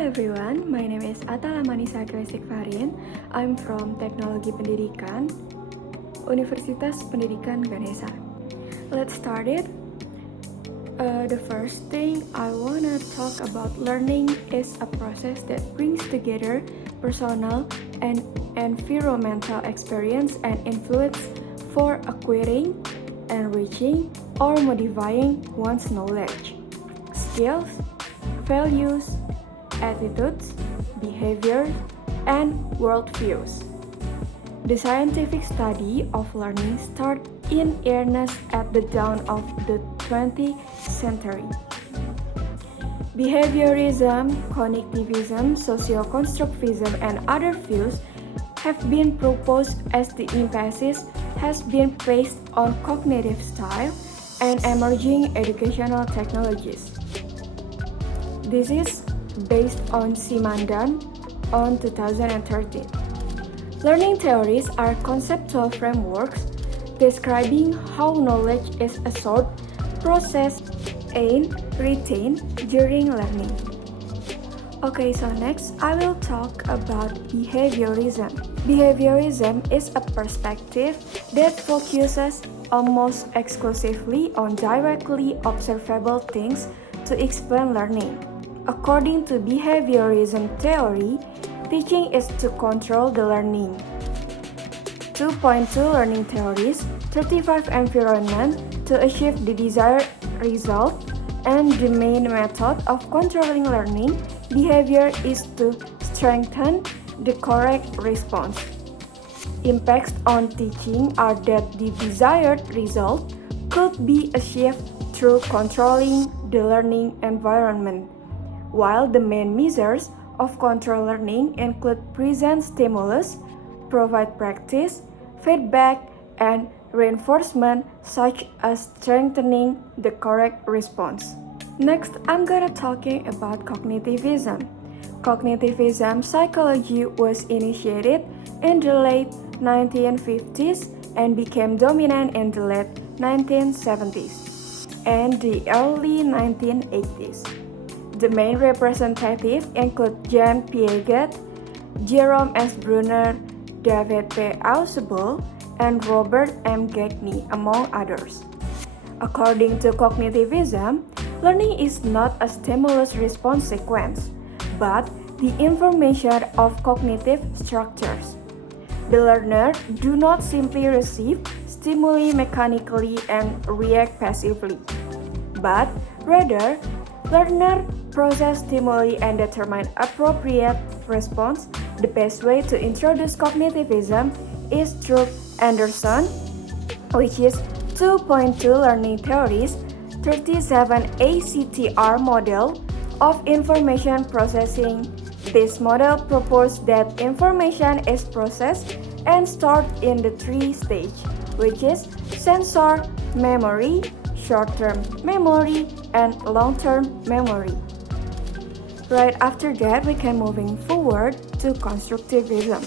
everyone, my name is Atala Manisa Kresik Farin. I'm from Teknologi Pendidikan, Universitas Pendidikan Ganesha. Let's start it. The first thing I wanna talk about learning is a process that brings together personal and environmental experience and influence for acquiring, enriching, or modifying one's knowledge, skills, values, attitudes, behaviors, and worldviews. The scientific study of learning started in earnest at the dawn of the 20th century. Behaviorism, cognitivism, socio-constructivism, and other views have been proposed as the emphasis has been placed on cognitive style and emerging educational technologies. This is based on Simandan on 2013. Learning theories are conceptual frameworks describing how knowledge is absorbed, processed, and retained during learning. Okay, so next I will talk about behaviorism. Behaviorism is a perspective that focuses almost exclusively on directly observable things to explain learning. According to behaviorism theory, teaching is to control the learning. 2.2 learning theories, 35 environments to achieve the desired result, and the main method of controlling learning behavior is to strengthen the correct response. Impacts on teaching are that the desired result could be achieved through controlling the learning environment, while the main measures of control learning include present stimulus, provide practice, feedback, and reinforcement such as strengthening the correct response. Next, I'm gonna talking about cognitivism. Cognitivism psychology was initiated in the late 1950s and became dominant in the late 1970s and the early 1980s. The main representatives include Jean Piaget, Jerome S. Bruner, David P. Ausubel, and Robert M. Gagne, among others. According to cognitivism, learning is not a stimulus-response sequence, but the information of cognitive structures. The learner do not simply receive stimuli mechanically and react passively, but rather, learner process stimuli and determine appropriate response. The best way to introduce cognitivism is through Anderson, which is 2.2 learning theories, 37 ACTR model of information processing. This model proposed that information is processed and stored in the three stages, which is sensor memory, short-term memory, and long-term memory. Right after that, we can moving forward to constructivism.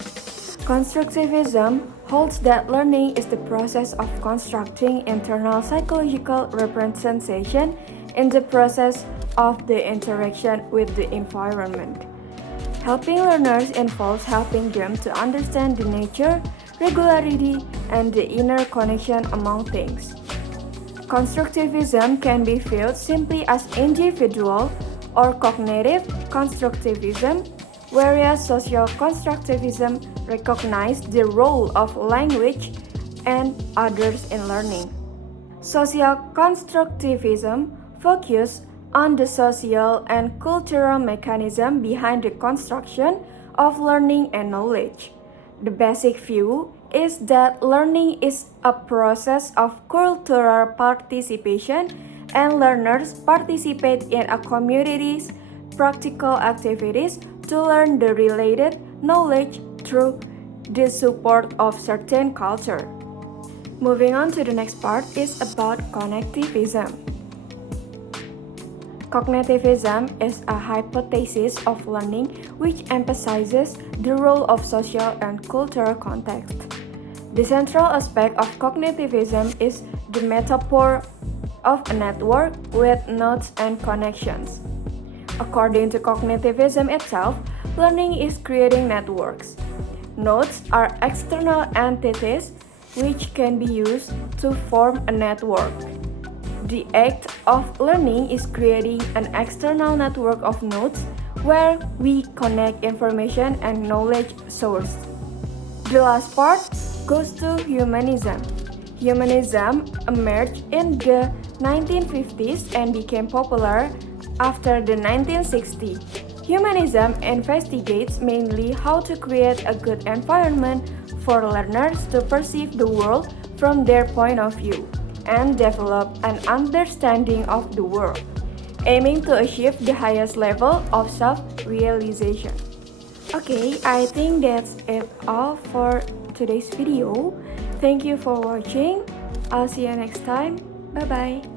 Constructivism holds that learning is the process of constructing internal psychological representation in the process of the interaction with the environment. Helping learners involves helping them to understand the nature, regularity, and the inner connection among things. Constructivism can be viewed simply as individual or cognitive constructivism, whereas social constructivism recognizes the role of language and others in learning. Social constructivism focuses on the social and cultural mechanism behind the construction of learning and knowledge. The basic view is that learning is a process of cultural participation, and learners participate in a community's practical activities to learn the related knowledge through the support of certain culture. Moving on to the next part is about cognitivism. Cognitivism is a hypothesis of learning which emphasizes the role of social and cultural context. The central aspect of cognitivism is the metaphor of a network with nodes and connections. According to cognitivism itself, learning is creating networks. Nodes are external entities which can be used to form a network. The act of learning is creating an external network of nodes where we connect information and knowledge source. The last part goes to humanism. Humanism emerged in the 1950s and became popular after the 1960s. Humanism investigates mainly how to create a good environment for learners to perceive the world from their point of view and develop an understanding of the world, aiming to achieve the highest level of self-realization. Okay, I think that's it all for today's video. Thank you for watching. I'll see you next time. Bye bye.